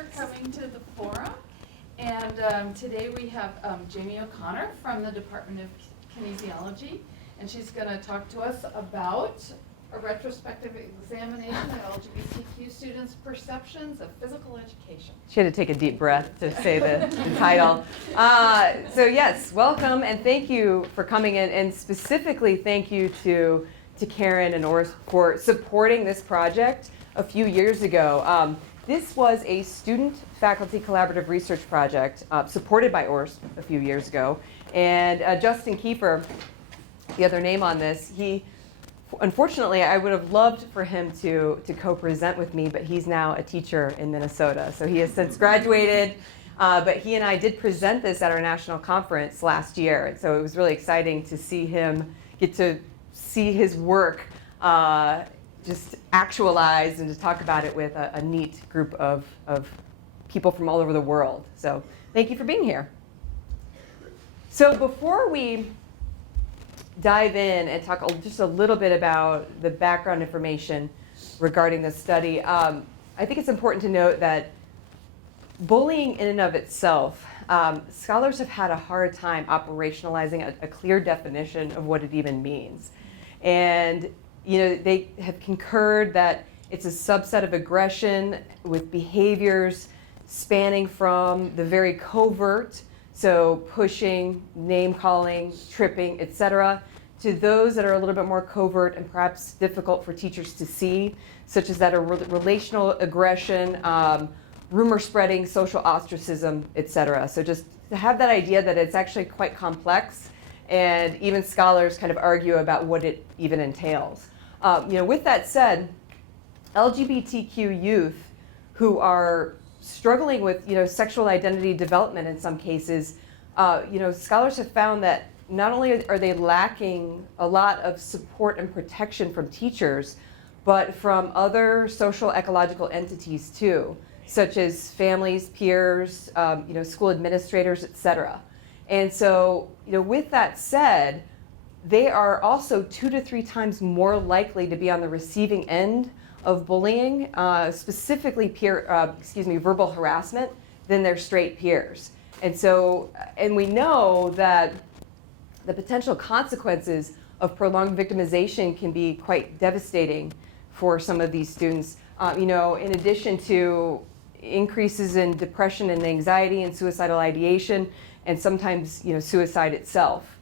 for coming to the forum. And today we have Jamie O'Connor from the Department of Kinesiology, and she's going to talk to us about a retrospective examination of LGBTQ students' perceptions of physical education. She had to take a deep breath to say the title. So yes, welcome and thank you for coming in, and specifically thank you to Karen and ORSP for supporting this project a few years ago. This was a student-faculty collaborative research project supported by ORSP a few years ago, and Justin Kiefer, the other name on this, unfortunately, I would have loved for him to co-present with me, but he's now a teacher in Minnesota. So he has since graduated, but he and I did present this at our national conference last year. And so it was really exciting to see him get to see his work just actualized and to talk about it with a neat group of people from all over the world. So thank you for being here. So before we dive in and talk just a little bit about the background information regarding this study, I think it's important to note that bullying in and of itself, scholars have had a hard time operationalizing a clear definition of what it even means. And they have concurred that it's a subset of aggression with behaviors spanning from the very covert, so pushing, name-calling, tripping, etc., to those that are a little bit more covert and perhaps difficult for teachers to see, such as that relational aggression, rumor spreading, social ostracism, etc. So just to have that idea that it's actually quite complex, and even scholars kind of argue about what it even entails. With that said, LGBTQ youth who are struggling with sexual identity development in some cases, scholars have found that not only are they lacking a lot of support and protection from teachers, but from other social ecological entities too, such as families, peers, school administrators, etc. And so, with that said, they are also 2 to 3 times more likely to be on the receiving end of bullying, specifically verbal harassment, than their straight peers. And we know that the potential consequences of prolonged victimization can be quite devastating for some of these students. In addition to increases in depression and anxiety and suicidal ideation, and sometimes suicide itself.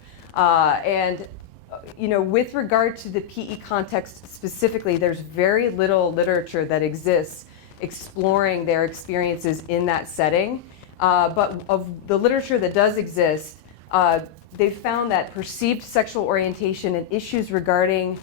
With regard to the PE context specifically, there's very little literature that exists exploring their experiences in that setting. But of the literature that does exist, they've found that perceived sexual orientation and issues regarding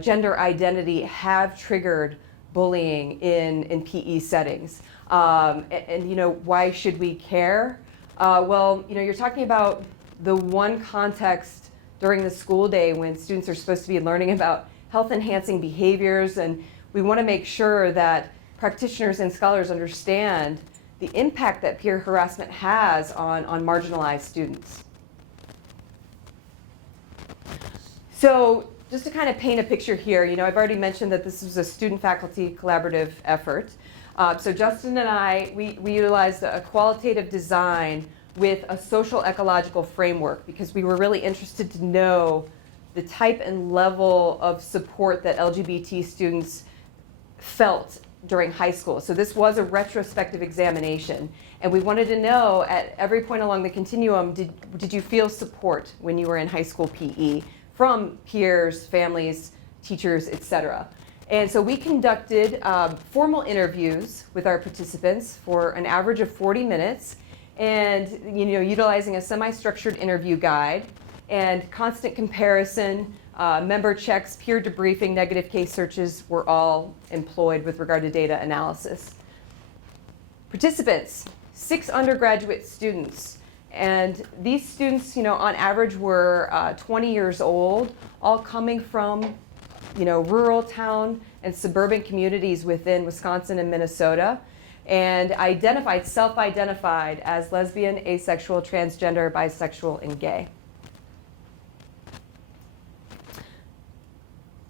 gender identity have triggered bullying in PE settings. Why should we care? You're talking about the one context during the school day when students are supposed to be learning about health-enhancing behaviors, and we want to make sure that practitioners and scholars understand the impact that peer harassment has on marginalized students. So just to kind of paint a picture here, I've already mentioned that this was a student-faculty collaborative effort. So Justin and I, we utilized a qualitative design with a social-ecological framework because we were really interested to know the type and level of support that LGBT students felt during high school. So this was a retrospective examination, and we wanted to know at every point along the continuum, did you feel support when you were in high school PE from peers, families, teachers, etc. And so we conducted formal interviews with our participants for an average of 40 minutes, and utilizing a semi-structured interview guide and constant comparison, member checks, peer debriefing, negative case searches were all employed with regard to data analysis. Participants, 6 undergraduate students, and these students, on average were 20 years old, all coming from, rural town and suburban communities within Wisconsin and Minnesota, and self-identified as lesbian, asexual, transgender, bisexual, and gay.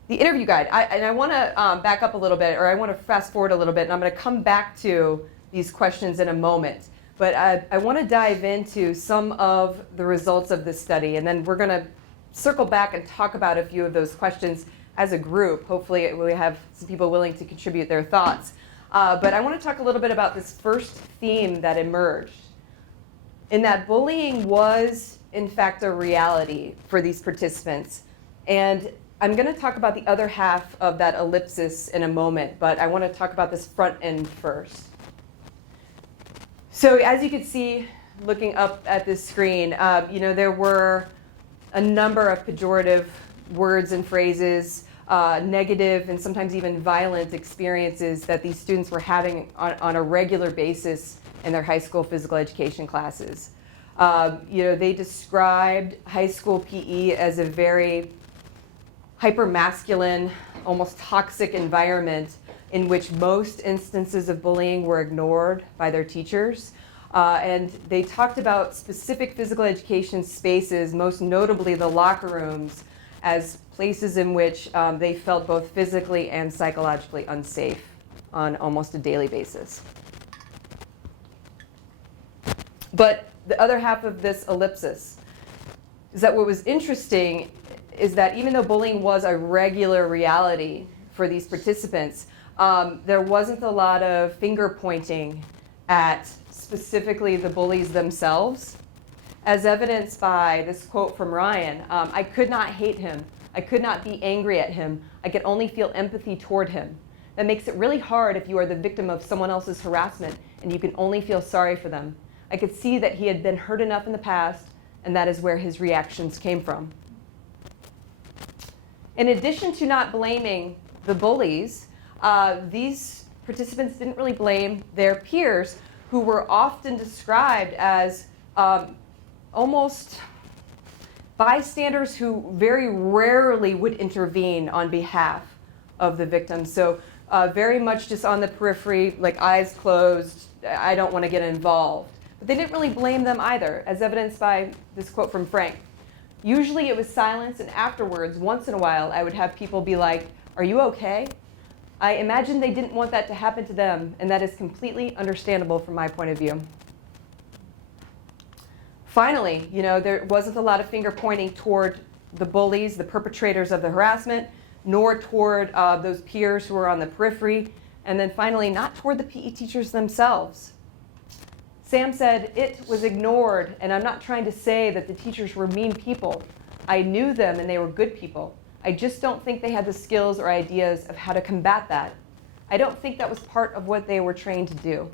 The interview guide, I want to back up a little bit, or I want to fast forward a little bit, and I'm going to come back to these questions in a moment. But I want to dive into some of the results of this study, and then we're going to circle back and talk about a few of those questions as a group. Hopefully we have some people willing to contribute their thoughts. But I want to talk a little bit about this first theme that emerged, in that bullying was, in fact, a reality for these participants. And I'm going to talk about the other half of that ellipsis in a moment, but I want to talk about this front end first. So as you can see, looking up at this screen, there were a number of pejorative words and phrases, negative and sometimes even violent experiences that these students were having on a regular basis in their high school physical education classes. They described high school PE as a very hyper-masculine, almost toxic environment in which most instances of bullying were ignored by their teachers. And they talked about specific physical education spaces, most notably the locker rooms, as places in which they felt both physically and psychologically unsafe on almost a daily basis. But the other half of this ellipsis is that what was interesting is that even though bullying was a regular reality for these participants, there wasn't a lot of finger pointing at specifically the bullies themselves, as evidenced by this quote from Ryan. I could not hate him. I could not be angry at him. I could only feel empathy toward him. That makes it really hard if you are the victim of someone else's harassment and you can only feel sorry for them. I could see that he had been hurt enough in the past, and that is where his reactions came from. In addition to not blaming the bullies, these participants didn't really blame their peers, who were often described as almost bystanders who very rarely would intervene on behalf of the victims. So very much just on the periphery, like eyes closed, I don't want to get involved. But they didn't really blame them either, as evidenced by this quote from Frank. Usually it was silence, and afterwards, once in a while, I would have people be like, "Are you okay?" I imagine they didn't want that to happen to them, and that is completely understandable from my point of view. Finally, there wasn't a lot of finger pointing toward the bullies, the perpetrators of the harassment, nor toward those peers who were on the periphery, and then finally, not toward the PE teachers themselves. Sam said, "It was ignored, and I'm not trying to say that the teachers were mean people. I knew them and they were good people. I just don't think they had the skills or ideas of how to combat that. I don't think that was part of what they were trained to do."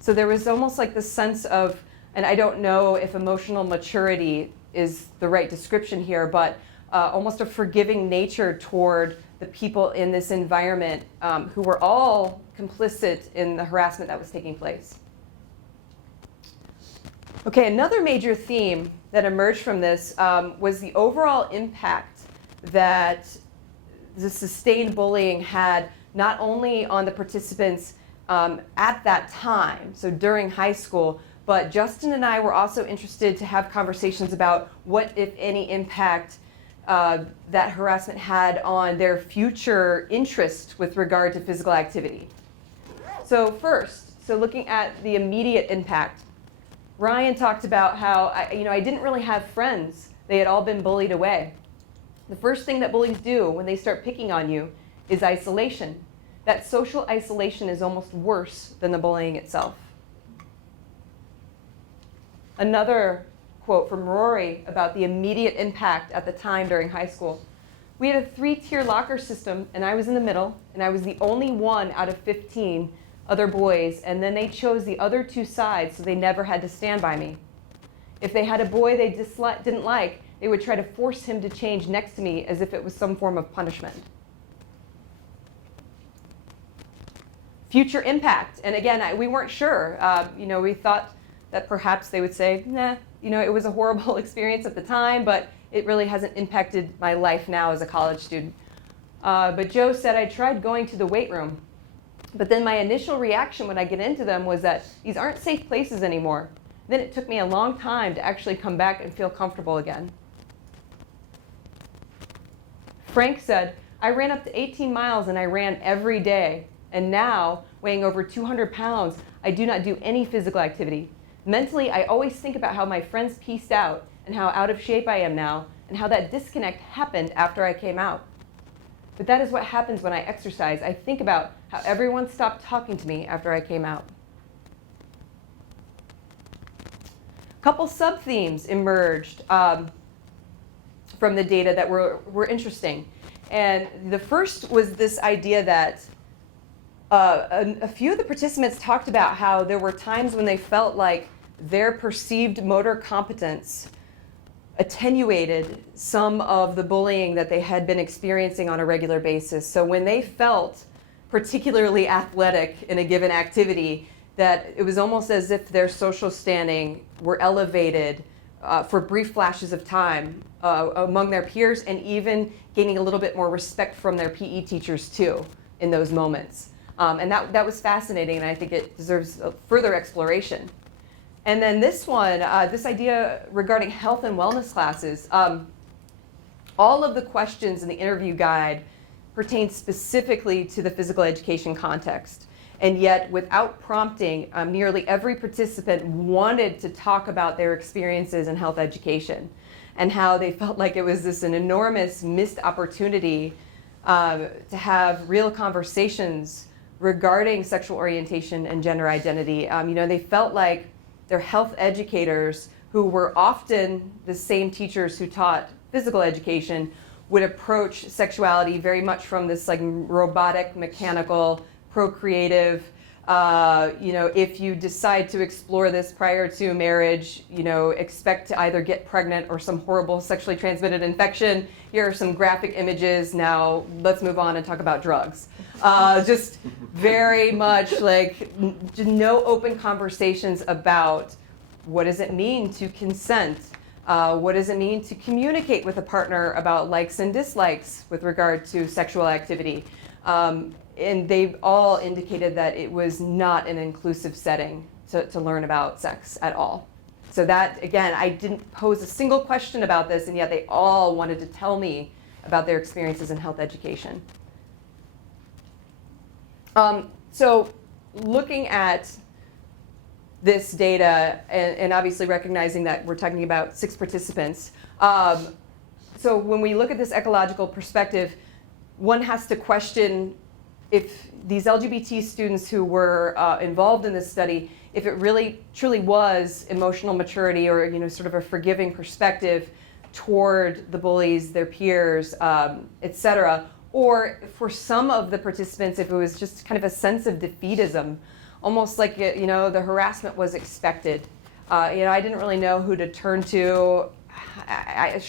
So there was almost like this sense of, and I don't know if emotional maturity is the right description here, but almost a forgiving nature toward the people in this environment who were all complicit in the harassment that was taking place. Okay, another major theme that emerged from this was the overall impact that the sustained bullying had not only on the participants at that time, so during high school, but Justin and I were also interested to have conversations about what, if any, impact that harassment had on their future interest with regard to physical activity. So first, looking at the immediate impact, Ryan talked about how I didn't really have friends. They had all been bullied away. The first thing that bullies do when they start picking on you is isolation. That social isolation is almost worse than the bullying itself. Another quote from Rory about the immediate impact at the time during high school. We had a 3-tier locker system, and I was in the middle, and I was the only one out of 15 other boys, and then they chose the other 2 sides so they never had to stand by me. If they had a boy they didn't like, they would try to force him to change next to me as if it was some form of punishment. Future impact, and again, we weren't sure. We thought that perhaps they would say, nah, it was a horrible experience at the time, but it really hasn't impacted my life now as a college student. But Joe said, I tried going to the weight room, but then my initial reaction when I get into them was that these aren't safe places anymore. Then it took me a long time to actually come back and feel comfortable again. Frank said, I ran up to 18 miles and I ran every day. And now, weighing over 200 pounds, I do not do any physical activity. Mentally, I always think about how my friends pieced out and how out of shape I am now and how that disconnect happened after I came out. But that is what happens when I exercise. I think about how everyone stopped talking to me after I came out. A couple sub-themes emerged from the data that were interesting. And the first was this idea that a few of the participants talked about how there were times when they felt like their perceived motor competence attenuated some of the bullying that they had been experiencing on a regular basis. So when they felt particularly athletic in a given activity, that it was almost as if their social standing were elevated for brief flashes of time among their peers, and even gaining a little bit more respect from their PE teachers too in those moments. And that was fascinating, and I think it deserves further exploration. And then this one, this idea regarding health and wellness classes. All of the questions in the interview guide pertain specifically to the physical education context. And yet, without prompting, nearly every participant wanted to talk about their experiences in health education and how they felt like it was an enormous missed opportunity to have real conversations regarding sexual orientation and gender identity. They felt like their health educators, who were often the same teachers who taught physical education, would approach sexuality very much from this like robotic, mechanical, procreative, if you decide to explore this prior to marriage, expect to either get pregnant or some horrible sexually transmitted infection. Here are some graphic images. Now let's move on and talk about drugs. Just very much like no open conversations about what does it mean to consent? What does it mean to communicate with a partner about likes and dislikes with regard to sexual activity? And they've all indicated that it was not an inclusive setting to learn about sex at all. So that, again, I didn't pose a single question about this, and yet they all wanted to tell me about their experiences in health education. So looking at this data, and obviously recognizing that we're talking about 6 participants, so when we look at this ecological perspective, one has to question if these LGBT students who were involved in this study, if it really truly was emotional maturity or sort of a forgiving perspective toward the bullies, their peers, et cetera, or for some of the participants, if it was just kind of a sense of defeatism, almost like the harassment was expected. I didn't really know who to turn to.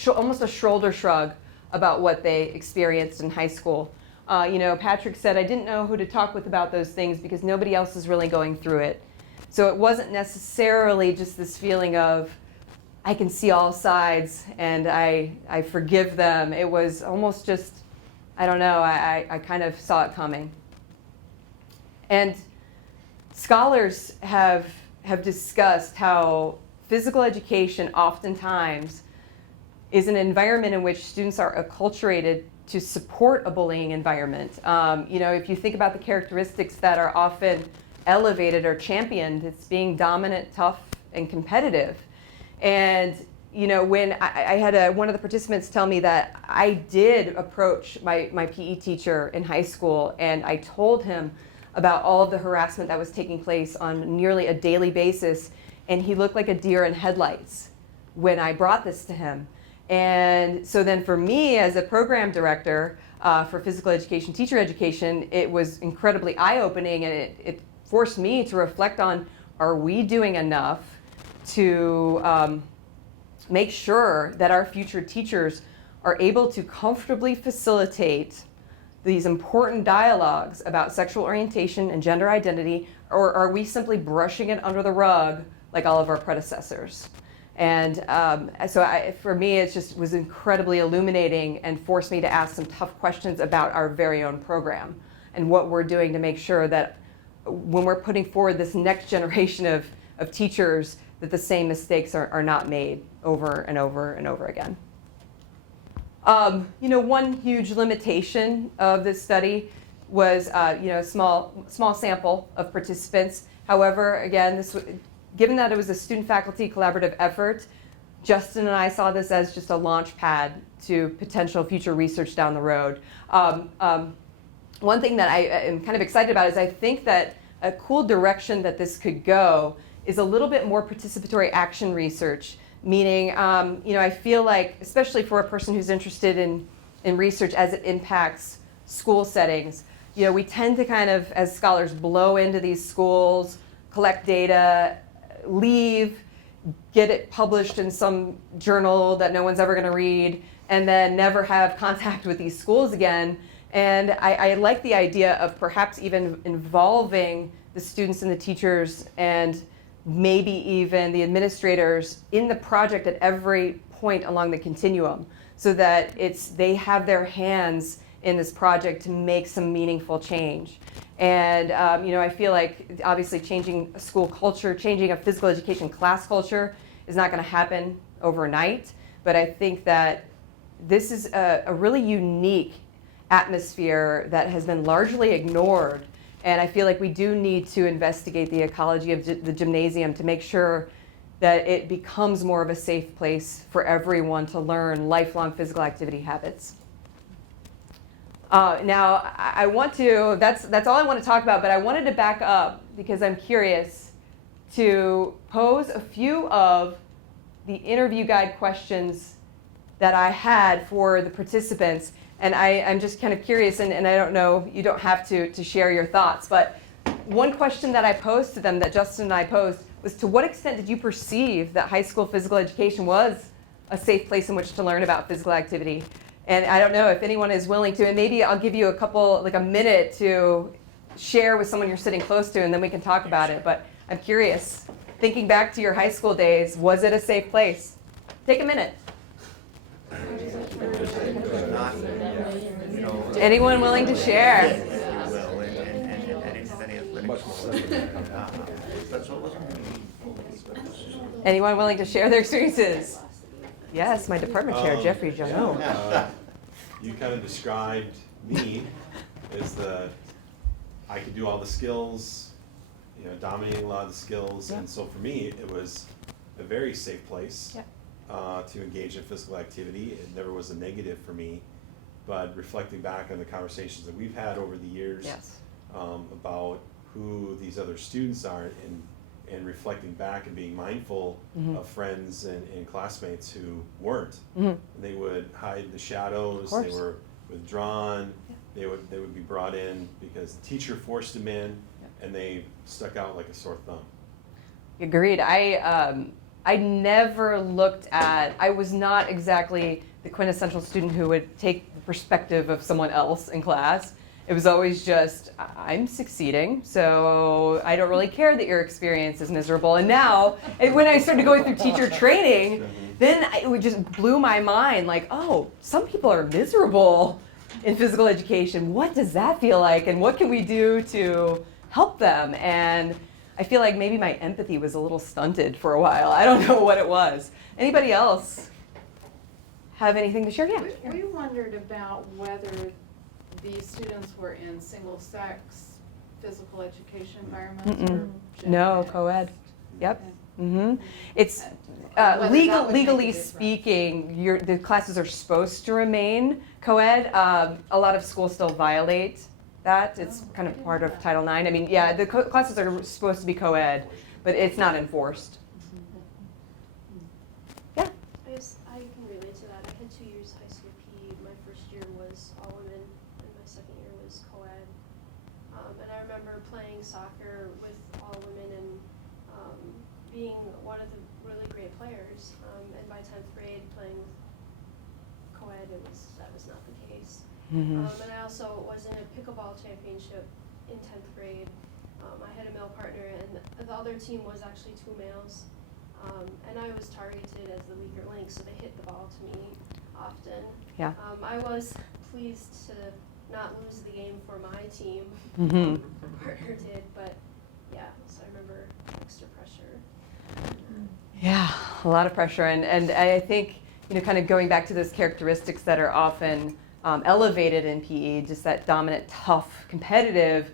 Almost a shoulder shrug about what they experienced in high school. Patrick said, I didn't know who to talk with about those things because nobody else is really going through it. So it wasn't necessarily just this feeling of, I can see all sides and I forgive them. It was almost just, I don't know, I kind of saw it coming. And scholars have discussed how physical education oftentimes is an environment in which students are acculturated to support a bullying environment. If you think about the characteristics that are often elevated or championed, it's being dominant, tough, and competitive. And when I had one of the participants tell me that I did approach my PE teacher in high school, and I told him about all of the harassment that was taking place on nearly a daily basis, and he looked like a deer in headlights when I brought this to him. And so then for me as a program director for physical education, teacher education, it was incredibly eye-opening, and it forced me to reflect on, are we doing enough to make sure that our future teachers are able to comfortably facilitate these important dialogues about sexual orientation and gender identity, or are we simply brushing it under the rug like all of our predecessors? And for me, it just was incredibly illuminating and forced me to ask some tough questions about our very own program and what we're doing to make sure that when we're putting forward this next generation of teachers, that the same mistakes are not made over and over and over again. One huge limitation of this study was a small sample of participants. However, again, given that it was a student-faculty collaborative effort, Justin and I saw this as just a launch pad to potential future research down the road. One thing that I am kind of excited about is I think that a cool direction that this could go is a little bit more participatory action research, meaning, I feel like, especially for a person who's interested in research as it impacts school settings, we tend to kind of, as scholars, blow into these schools, collect data, leave, get it published in some journal that no one's ever going to read, and then never have contact with these schools again. And I like the idea of perhaps even involving the students and the teachers and maybe even the administrators in the project at every point along the continuum, so that they have their hands in this project to make some meaningful change. And I feel like obviously changing a school culture, changing a physical education class culture is not going to happen overnight, but I think that this is a really unique atmosphere that has been largely ignored, and I feel like we do need to investigate the ecology of the gymnasium to make sure that it becomes more of a safe place for everyone to learn lifelong physical activity habits. Now, that's all I want to talk about, but I wanted to back up because I'm curious to pose a few of the interview guide questions that I had for the participants. And I'm just kind of curious, and I don't know, you don't have to share your thoughts, but one question that I posed to them that Justin and I posed was, to what extent did you perceive that high school physical education was a safe place in which to learn about physical activity? And I don't know if anyone is willing to, and maybe I'll give you a minute to share with someone you're sitting close to, and then we can talk about it. But I'm curious, thinking back to your high school days, was it a safe place? Take a minute. Anyone willing to share? Anyone willing to share their experiences? Yes, my department chair, Jeffrey Jono. You kind of described me as I could do all the skills, dominating a lot of the skills, and so for me, it was a very safe place to engage in physical activity. It never was a negative for me, but reflecting back on the conversations that we've had over the years about who these other students are, and reflecting back and being mindful of friends and classmates who weren't. They would hide in the shadows, they were withdrawn, they would be brought in because the teacher forced them in, and they stuck out like a sore thumb. Agreed. I never looked at, I was not exactly the quintessential student who would take the perspective of someone else in class. It was always just, I'm succeeding, so I don't really care that your experience is miserable. And now, when I started going through teacher training, then it would just blew my mind, like, oh, some people are miserable in physical education. What does that feel like? And what can we do to help them? And I feel like maybe my empathy was a little stunted for a while. I don't know what it was. Anybody else have anything to share? Yeah. We wondered about whether these students were in single-sex physical education environments or No, gender-based. co-ed. Yep. Okay. It's Whether that would make a legally difference. speaking, the classes are supposed to remain co-ed. A lot of schools still violate that. It's kind of part of Title IX. I mean, yeah, the classes are supposed to be co-ed, but it's not enforced. Yeah. I guess I can relate to that. I had 2 years high school PE. My first year was all women, and my second year was co-ed. And I remember playing soccer with all women and being one of the really great players. And by 10th grade, playing with co-ed, that was not the case. And I also was in a pickleball championship in 10th grade. I had a male partner, and the other team was actually 2 males. And I was targeted as the weaker link, so they hit the ball to me often. Yeah. I was pleased to not lose the game for my team. Mhm. My partner did, but yeah, so I remember extra pressure. Yeah, a lot of pressure, and I think kind of going back to those characteristics that are often elevated in PE, just that dominant, tough, competitive.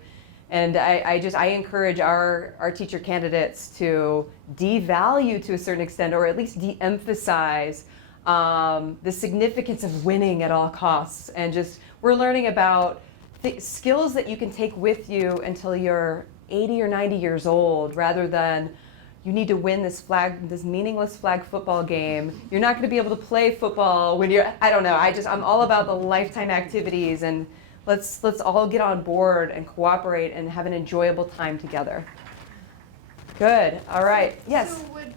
And I encourage our teacher candidates to devalue to a certain extent, or at least de-emphasize the significance of winning at all costs. And just, we're learning about skills that you can take with you until you're 80 or 90 years old, rather than you need to win this meaningless flag football game. You're not going to be able to play football when you're, I don't know, I'm all about the lifetime activities, and let's all get on board and cooperate and have an enjoyable time together. Good. All right. Yes. So would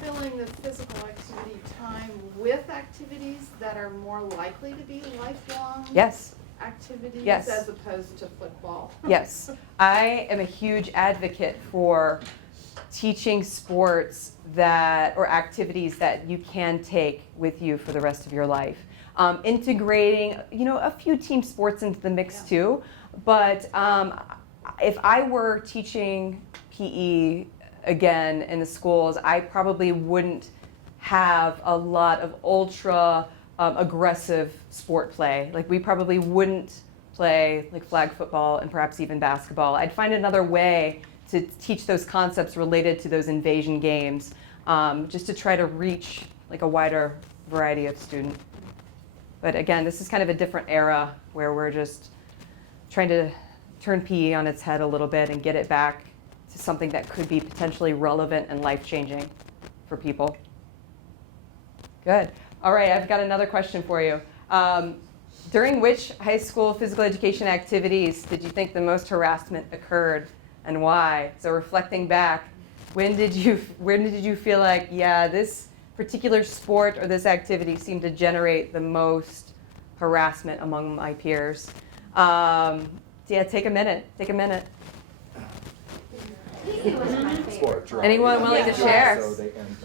filling the physical activity time with activities that are more likely to be lifelong Yes. activities Yes. as opposed to football? Yes. I am a huge advocate for teaching sports or activities that you can take with you for the rest of your life. Integrating, a few team sports into the mix too. But if I were teaching PE again in the schools, I probably wouldn't have a lot of ultra aggressive sport play. Like, we probably wouldn't play like flag football and perhaps even basketball. I'd find another way to teach those concepts related to those invasion games, just to try to reach like a wider variety of students. But again, this is kind of a different era where we're just trying to turn PE on its head a little bit and get it back to something that could be potentially relevant and life-changing for people. Good. All right, I've got another question for you. During which high school physical education activities did you think the most harassment occurred, and why? So reflecting back, when did you feel like, yeah, this particular sport or this activity seemed to generate the most harassment among my peers? Yeah, take a minute. Sport, drama. Anyone willing to share? So they end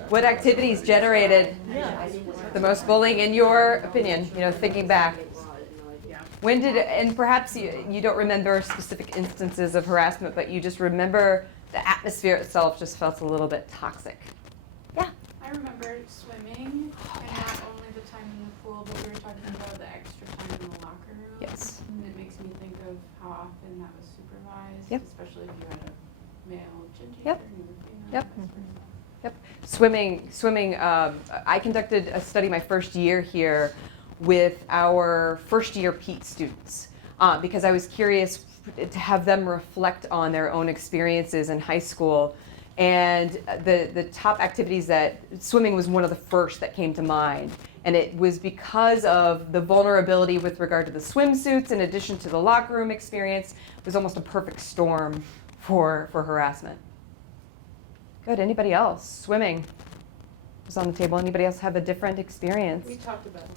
up What activities generated the most bullying, in your opinion, thinking back? When did it, and perhaps you don't remember specific instances of harassment, but you just remember the atmosphere itself just felt a little bit toxic? Yeah. I remember swimming, and not only the time in the pool, but we were talking about the extra time in the locker room. Yes. And it makes me think of how often that was supervised, Yep. especially if you had a male gym teacher Yep. and you were female. Yep. vice versa. Yep. Swimming. I conducted a study my first year here with our first year PETE students because I was curious to have them reflect on their own experiences in high school. And the top activities that swimming was one of the first that came to mind. And it was because of the vulnerability with regard to the swimsuits, in addition to the locker room experience. It was almost a perfect storm for harassment. Good. Anybody else? Swimming was on the table. Anybody else have a different experience? We talked about,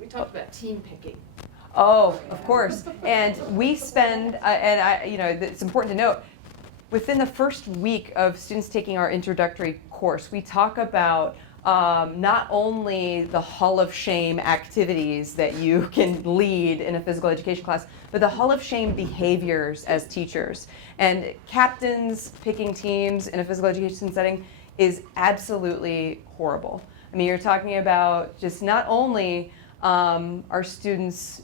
we talked about team picking. Oh, of course. And we spend, it's important to note, within the first week of students taking our introductory course, we talk about not only the Hall of Shame activities that you can lead in a physical education class, but the Hall of Shame behaviors as teachers. And captains picking teams in a physical education setting is absolutely horrible. I mean, you're talking about just not only our students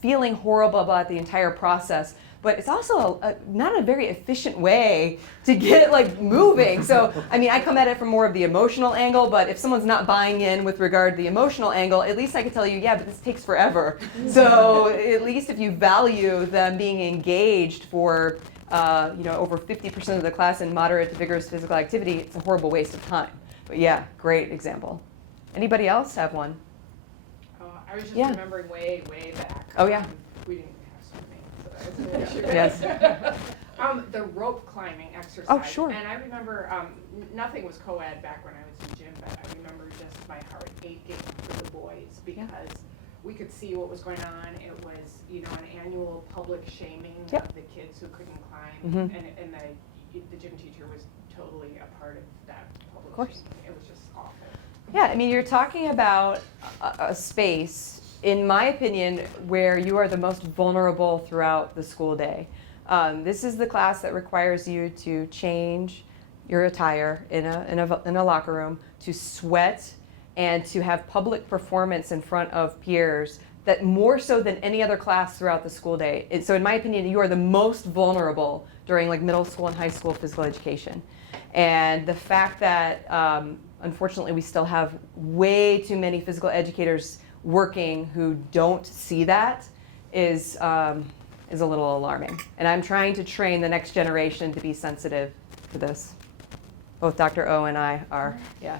feeling horrible about the entire process, but it's also not a very efficient way to get moving. So, I mean, I come at it from more of the emotional angle, but if someone's not buying in with regard to the emotional angle, at least I can tell you, yeah, but this takes forever. So at least if you value them being engaged for, over 50% of the class in moderate to vigorous physical activity, it's a horrible waste of time. But yeah, great example. Anybody else have one? I was just Yeah. remembering way back. Oh, yeah. We didn't have swimming, so that was an issue. Yes. The rope climbing exercise. Oh, sure. And I remember, nothing was co-ed back when I was in gym, but I remember just my heart aching for the boys because we could see what was going on. It was, an annual public shaming Yep. of the kids who couldn't climb, Mhm. and the gym teacher was totally a part of that public course. shaming. It was just awful. Yeah, I mean, you're talking about a space, in my opinion, where you are the most vulnerable throughout the school day. This is the class that requires you to change your attire in a locker room, to sweat and to have public performance in front of peers that more so than any other class throughout the school day. So in my opinion, you are the most vulnerable during like middle school and high school physical education. And the fact that unfortunately we still have way too many physical educators working who don't see that is a little alarming. And I'm trying to train the next generation to be sensitive to this. Both Dr. O and I are, yeah.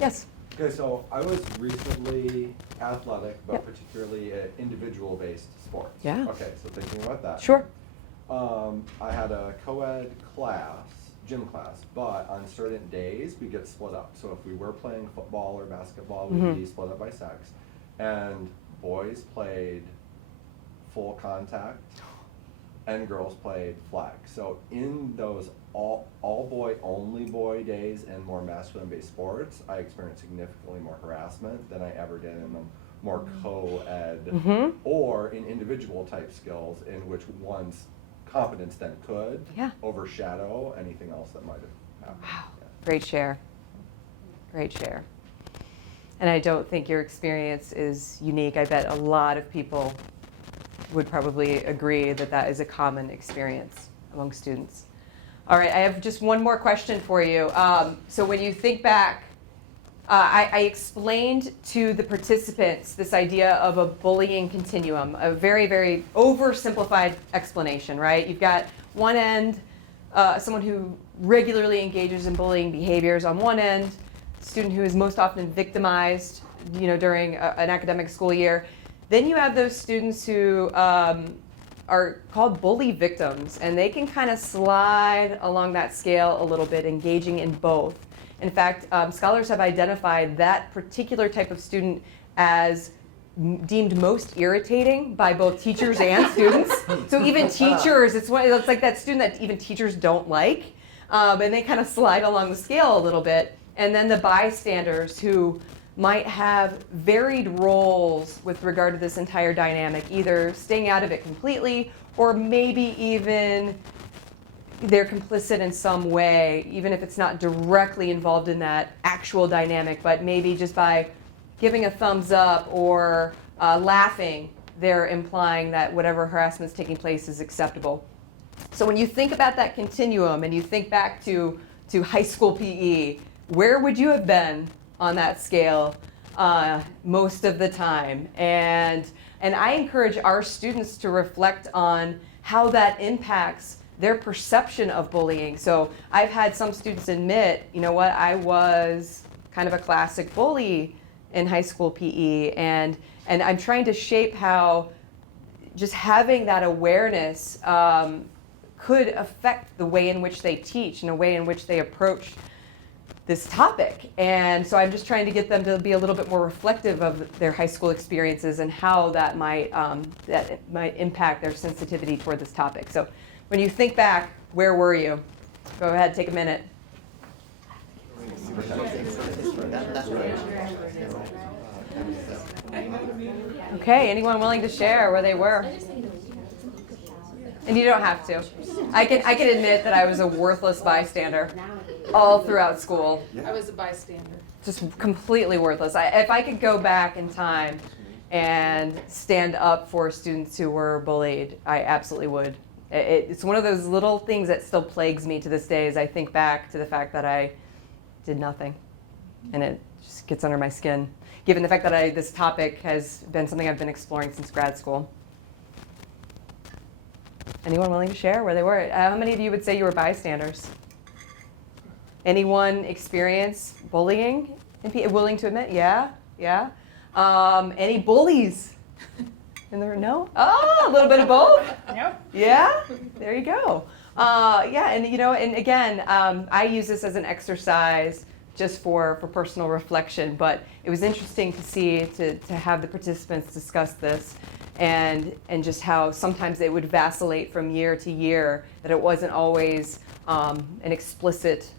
Yes? Okay, so I was recently athletic, but Yep. particularly individual-based sports. Yeah. Okay, so thinking about that. Sure. I had a co-ed class, gym class, but on certain days we get split up. So if we were playing football or basketball, we'd be split up by sex. And boys played full contact and girls played flag. So in those all boy, only boy days and more masculine based sports, I experienced significantly more harassment than I ever did in the more co-ed or in individual type skills in which one's competence then could overshadow anything else that might have happened. Wow. Yeah. Great share. Great share. And I don't think your experience is unique. I bet a lot of people would probably agree that that is a common experience among students. All right, I have just one more question for you. So when you think back, I explained to the participants this idea of a bullying continuum, a very, very oversimplified explanation, right? You've got one end, someone who regularly engages in bullying behaviors on one end, student who is most often victimized, during an academic school year. Then you have those students who are called bully victims, and they can kind of slide along that scale a little bit, engaging in both. In fact, scholars have identified that particular type of student as deemed most irritating by both teachers and students. So even teachers, it's like that student that even teachers don't like, and they kind of slide along the scale a little bit. And then the bystanders who might have varied roles with regard to this entire dynamic, either staying out of it completely or maybe even they're complicit in some way, even if it's not directly involved in that actual dynamic, but maybe just by giving a thumbs up or laughing, they're implying that whatever harassment is taking place is acceptable. So when you think about that continuum and you think back to high school PE, where would you have been on that scale most of the time? And I encourage our students to reflect on how that impacts their perception of bullying. So I've had some students admit, you know what, I was kind of a classic bully in high school PE, and I'm trying to shape how just having that awareness could affect the way in which they teach and the way in which they approach this topic. And so I'm just trying to get them to be a little bit more reflective of their high school experiences and how that might impact their sensitivity toward this topic. So when you think back, where were you? Go ahead, take a minute. Okay, anyone willing to share where they were? And you don't have to. I can admit that I was a worthless bystander all throughout school. I was a bystander. Just completely worthless. If I could go back in time and stand up for students who were bullied, I absolutely would. It's one of those little things that still plagues me to this day as I think back to the fact that I did nothing. And it just gets under my skin, given the fact that this topic has been something I've been exploring since grad school. Anyone willing to share where they were? How many of you would say you were bystanders? Anyone experience bullying? Willing to admit? Yeah? Any bullies? No? Oh, a little bit of both? Nope. Yeah? There you go. And again, I use this as an exercise just for personal reflection, but it was interesting to see, to have the participants discuss this and just how sometimes they would vacillate from year to year, that it wasn't always an explicit,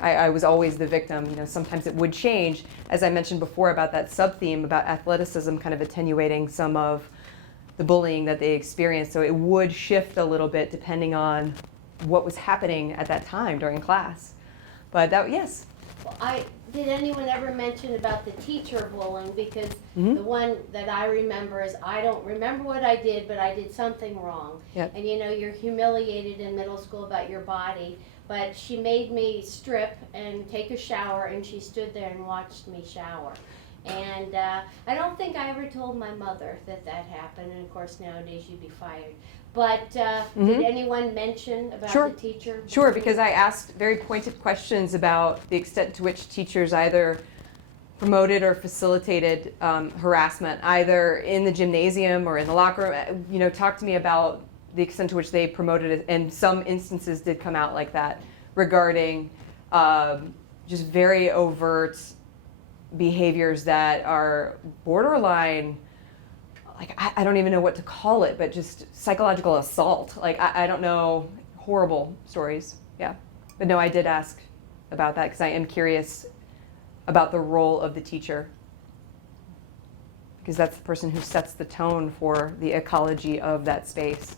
I was always the victim. Sometimes it would change, as I mentioned before about that sub-theme about athleticism kind of attenuating some of the bullying that they experienced. So it would shift a little bit depending on what was happening at that time during class. But yes? Did anyone ever mention about the teacher bullying? Because Mhm. the one that I remember is, I don't remember what I did, but I did something wrong. Yep. And you know, you're humiliated in middle school about your body, but she made me strip and take a shower, and she stood there and watched me shower. And I don't think I ever told my mother that that happened, and of course nowadays you'd be fired. But did anyone mention about Sure. the teacher? Sure, bullying? because I asked very pointed questions about the extent to which teachers either promoted or facilitated harassment, either in the gymnasium or in the locker room. You know, talk to me about the extent to which they promoted it, and some instances did come out like that regarding just very overt behaviors that are borderline, like I don't even know what to call it, but just psychological assault. Like I don't know, horrible stories. Yeah, but no, I did ask about that because I am curious about the role of the teacher, because that's the person who sets the tone for the ecology of that space.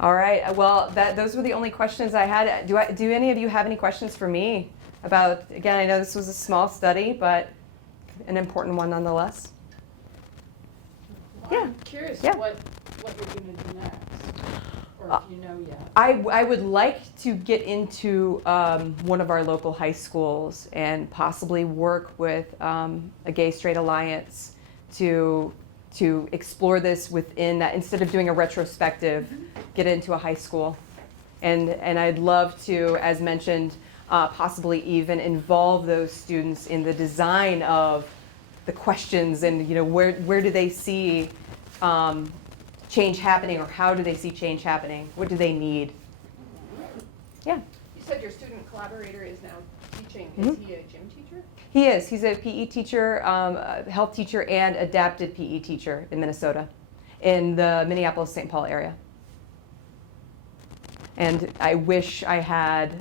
All right, well, those were the only questions I had. Do any of you have any questions for me about, again, I know this was a small study, but an important one nonetheless. Well, I'm curious Yeah. what you're gonna do next, or if you know yet. I would like to get into one of our local high schools and possibly work with a gay-straight alliance to explore this within that, instead of doing a retrospective, get into a high school. And I'd love to, as mentioned, possibly even involve those students in the design of the questions, and you know, where do they see change happening, or how do they see change happening? What do they need? Yeah. You said your student collaborator is now teaching. Mhm. Is he a gym teacher? He is. He's a PE teacher, a health teacher, and adapted PE teacher in Minnesota, in the Minneapolis-St. Paul area. And I wish I had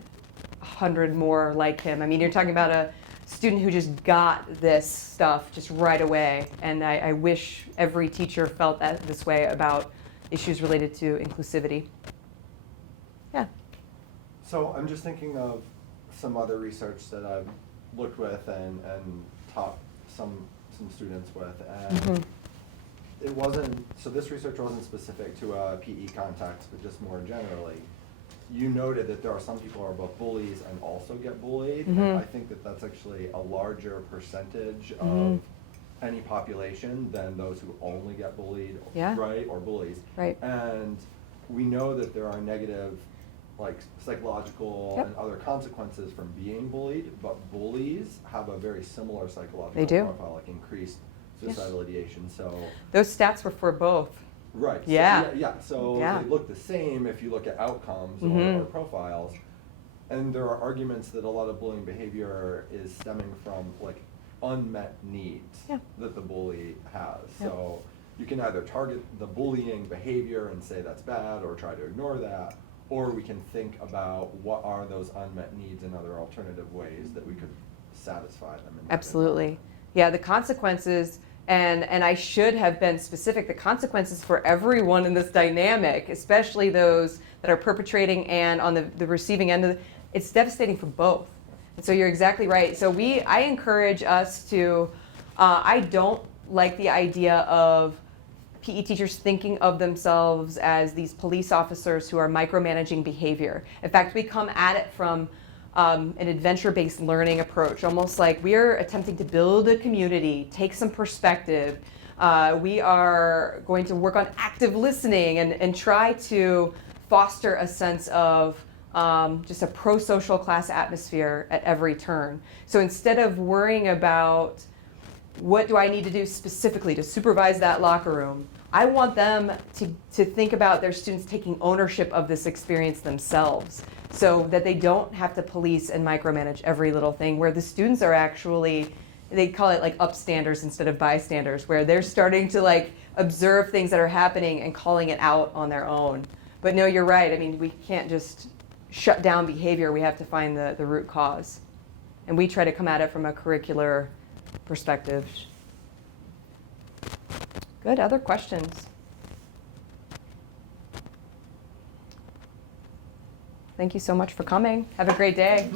100 more like him. I mean, you're talking about a student who just got this stuff just right away. And I wish every teacher felt this way about issues related to inclusivity. Yeah. So I'm just thinking of some other research that I've looked with and taught some students with, and it wasn't, so this research wasn't specific to a PE context, but just more generally. You noted that there are some people who are both bullies and also get bullied, and I think that that's actually a larger percentage of any population than those who only get bullied, Yeah. right, or bullies. Right. And we know that there are negative, like, psychological Yep. and other consequences from being bullied, but bullies have a very similar psychological They do. profile, like increased suicidal ideation, so. Those stats were for both. Right. So, Yeah. yeah, so Yeah. they look the same if you look at outcomes or profiles. And there are arguments that a lot of bullying behavior is stemming from, like, unmet needs Yeah. that the bully has. Yeah. So you can either target the bullying behavior and say that's bad or try to ignore that, or we can think about what are those unmet needs and other alternative ways that we could satisfy them. In that Absolutely. Yeah, the consequences, and I should have been specific, the consequences for everyone in this dynamic, especially those that are perpetrating and on the receiving end of it, it's devastating for both. And so you're exactly right. So I encourage us to, I don't like the idea of PE teachers thinking of themselves as these police officers who are micromanaging behavior. In fact, we come at it from an adventure-based learning approach, almost like we're attempting to build a community, take some perspective. We are going to work on active listening and try to foster a sense of just a pro-social class atmosphere at every turn. So instead of worrying about what do I need to do specifically to supervise that locker room, I want them to think about their students taking ownership of this experience themselves, so that they don't have to police and micromanage every little thing, where the students are actually, they call it like upstanders instead of bystanders, where they're starting to like observe things that are happening and calling it out on their own. But no, you're right. I mean, we can't just shut down behavior. We have to find the root cause. And we try to come at it from a curricular perspective. Good, other questions? thank you so much for coming. Have a great day.